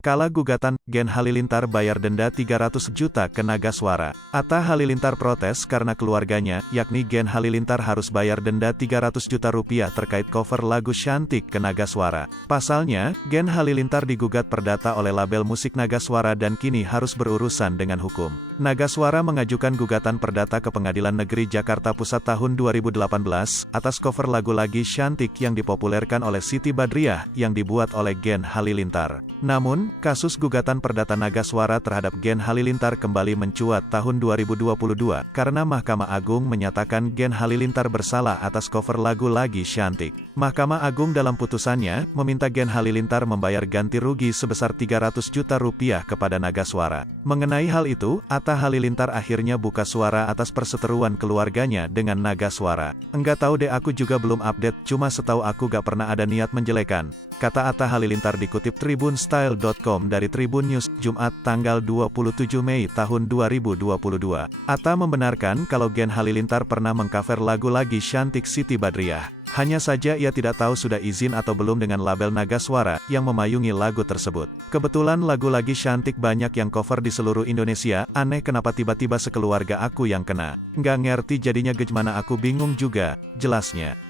Kala gugatan, Gen Halilintar bayar denda 300 juta ke Nagaswara. Atta Halilintar protes karena keluarganya, yakni Gen Halilintar harus bayar denda 300 juta rupiah terkait cover lagu Shantik ke Nagaswara. Pasalnya, Gen Halilintar digugat perdata oleh label musik Nagaswara dan kini harus berurusan dengan hukum. Nagaswara mengajukan gugatan perdata ke Pengadilan Negeri Jakarta Pusat tahun 2018, atas cover lagu lagi Shantik yang dipopulerkan oleh Siti Badriah, yang dibuat oleh Gen Halilintar. Namun, kasus gugatan perdata Nagaswara terhadap Gen Halilintar kembali mencuat tahun 2022, karena Mahkamah Agung menyatakan Gen Halilintar bersalah atas cover lagu lagi Shantik. Mahkamah Agung dalam putusannya, meminta Gen Halilintar membayar ganti rugi sebesar 300 juta rupiah kepada Nagaswara. Mengenai hal itu, Atta Halilintar akhirnya buka suara atas perseteruan keluarganya dengan Nagaswara. "Enggak tahu deh, aku juga belum update, cuma setahu aku gak pernah ada niat menjelekan," kata Atta Halilintar dikutip tribunstyle.com dari Tribun News, Jumat, tanggal 27 Mei tahun 2022. Atta membenarkan kalau Gen Halilintar pernah mengcover lagu lagi Shantik Siti Badriah. Hanya saja ia tidak tahu sudah izin atau belum dengan label Nagaswara yang memayungi lagu tersebut. "Kebetulan lagu lagi Shantik banyak yang cover di seluruh Indonesia, aneh kenapa tiba-tiba sekeluarga aku yang kena. Nggak ngerti jadinya, gimana aku bingung juga," jelasnya.